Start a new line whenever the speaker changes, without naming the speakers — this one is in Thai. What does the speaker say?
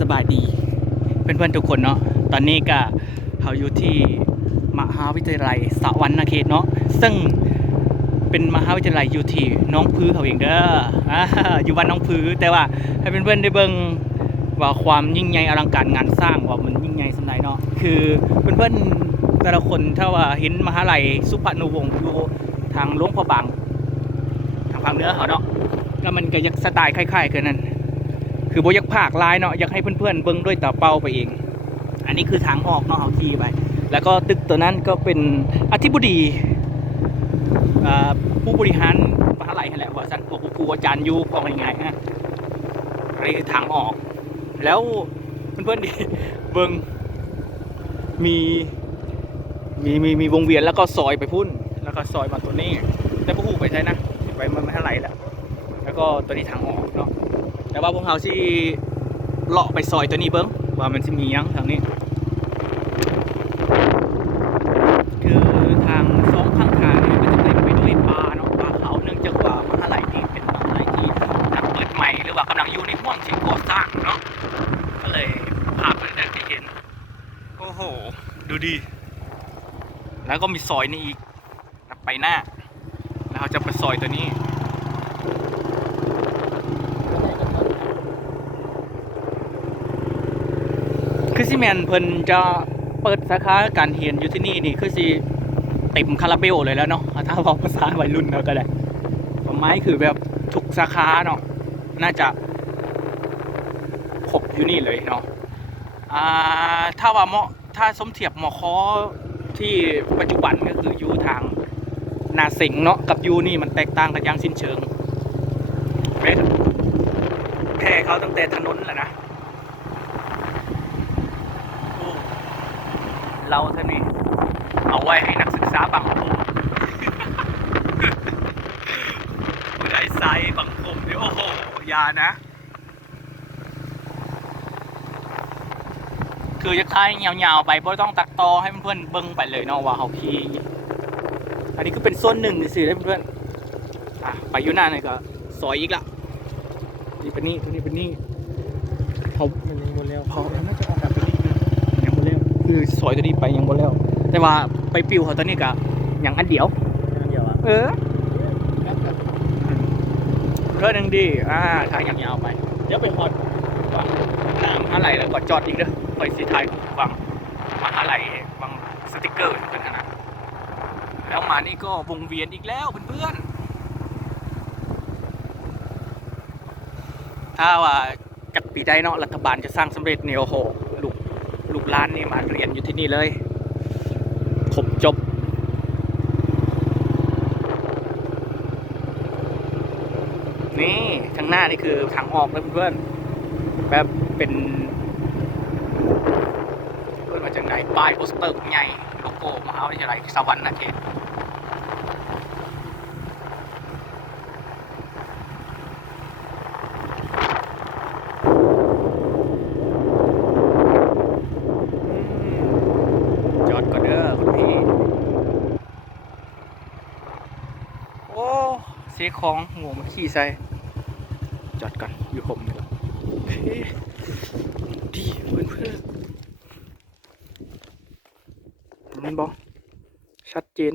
สบายดีเพื่อนๆทุกคนเนาะตอนนี้ก็เขาอยู่ที่มหาวิทยาลัยสวรรณเขตเนาะซึ่งเป็นมหาวิทยาลัยอยู่ที่น้องพื้เขาเองเด้ออ่าอยู่บ้านน้องพื้แต่ว่าให้เพื่อนๆได้เบิ่งว่าความยิ่งใหญ่อลังการงานสร้างว่ามันยิ่งใหญ่สำหรับเนาะคือเพื่อนๆแต่ละคนถ้าว่าเห็นมหาลัยสุพรรณวงศ์อยู่ทางหลวงพระบางทางภาคเหนือเขาเนาะแล้วมันก็ยักสไตล์คล้ายๆกันนั่น คือโบอยักภาคลายเนาะอยากให้เพื่อนๆเบิ่งด้วยตาเป้าไปเอง อันนี้คือทางออกเนาะเอาขี่ไป แล้วก็ตึกตัวนั้นก็เป็นอธิบดีผู้บริหารมหาลัยนั่นแหละว่าสันพวกครูอาจารย์ยูกองยังไงฮะอันนี้คือทางออก แล้วเพื่อนๆดีเบิ่งมีมีมีมีวงเวียนแล้วก็ซอยไปพุ่น แล้วก็ซอยมาตัวนี้แต่พวกครูไปใช่นะไปมันไม่เท่าไหร่แล้ว แล้วก็ตัวนี้ทางออกเนาะ แต่ว่าพวกเขาที่เลาะไปซอยตัวนี้เบิ้งว่ามันจะมียังทางนี้ คือทางสองข้างทางนี่มันจะเต็มไปด้วยป่าเนาะป่าเขาเนื่องจากว่ามหาลัยนี้เป็นมหาลัยที่กำลังเปิดใหม่หรือว่ากำลังอยู่ในห่วงที่ก่อสร้างเนาะก็เลยภาพเป็นอย่ที่เห็นโอ้โหดูดี แล้วก็มีซอยนี่อีกไปหน้า แล้วเขาจะไปซอยตัวนี้ คือสิ แมนเพิ่นจะเปิดสาขาการเรียนอยู่ที่นี่นี่คือสิเต็มคาราเบลเลยแล้วเนาะถ้าบอกภาษาวัยรุ่นเราก็ได้ผมหมายคือแบบทุกสาขาเนาะน่าจะครบอยู่นี่เลยเนาะอ่าถ้าว่าเหมาะถ้าสมเทียบหมอคอที่ปัจจุบันก็คืออยู่ทางนาสิงเนาะกับยูนี่มันแตกต่างกันอย่างสิ้นเชิงแพ้แพ้เขาตั้งแต่ถนนแหละนะ เราท่านนี้ เอาไว้ให้นักศึกษาบางกลุ่มผู้ใดไซส์บางกลุ่มนี่โอ้โหอยานะ คือจะคล้ายยาวๆไปไม่ต้องตัดต่อให้เพื่อนๆเบิ้งไปเลยเนาะว่าเขาขี่อันนี้ก็เป็นส่วนหนึ่งสิได้เพื่อนๆอะไปอยู่หน้าหน่อยก็ซอยอีกละนี่เป็นนี่ตัวนี้เป็นนี่เขา
มันยังหมดแล้ว
พอ
มันน่าจะออกแบบนี้นะ
ยังบ่เร็ว คือซอยตัวนี้ไปยังบ่เร็วแต่ว่าไปปิวเขาตัวนี้ก็ยังอันเดียว
อันเดียวอะ
เออเรื่องหนึงดีอ่าทางยาวๆไป เดี๋ยวไปฮอดฝั่งน้ำอะไรแล้วก็จอดอีกเด้อไปสีไทายฝั่งมหาลัยฝั่งสติกเกอร์เป็นขนาดแล้วมานี่ก็วงเวียนอีกแล้วเพื่อนๆถ้าว่าจากปีใดเนาะรัฐบาลจะสร้างสำเร็จเนี่ยโอ้โหลูกลูกหล้านนี่มาเรียนอยู่ที่นี่เลยครบจบ นี่ข้างหน้านี่คือทางออกเลยเพื่อนๆแบบเป็นเพื่อนมาจากไหนป้ายโปสเตอร์ใหญ่โลโก้มหาวิทยาลัยสวรรค์เขตจอดก่อนเด้อคุณพี่ โอ้ เสียของหัวมาขี่ใส่จอดก่อนอยู่ผมนี่แหละดีเพื่อนเพื่อนมันบอกชัดเจน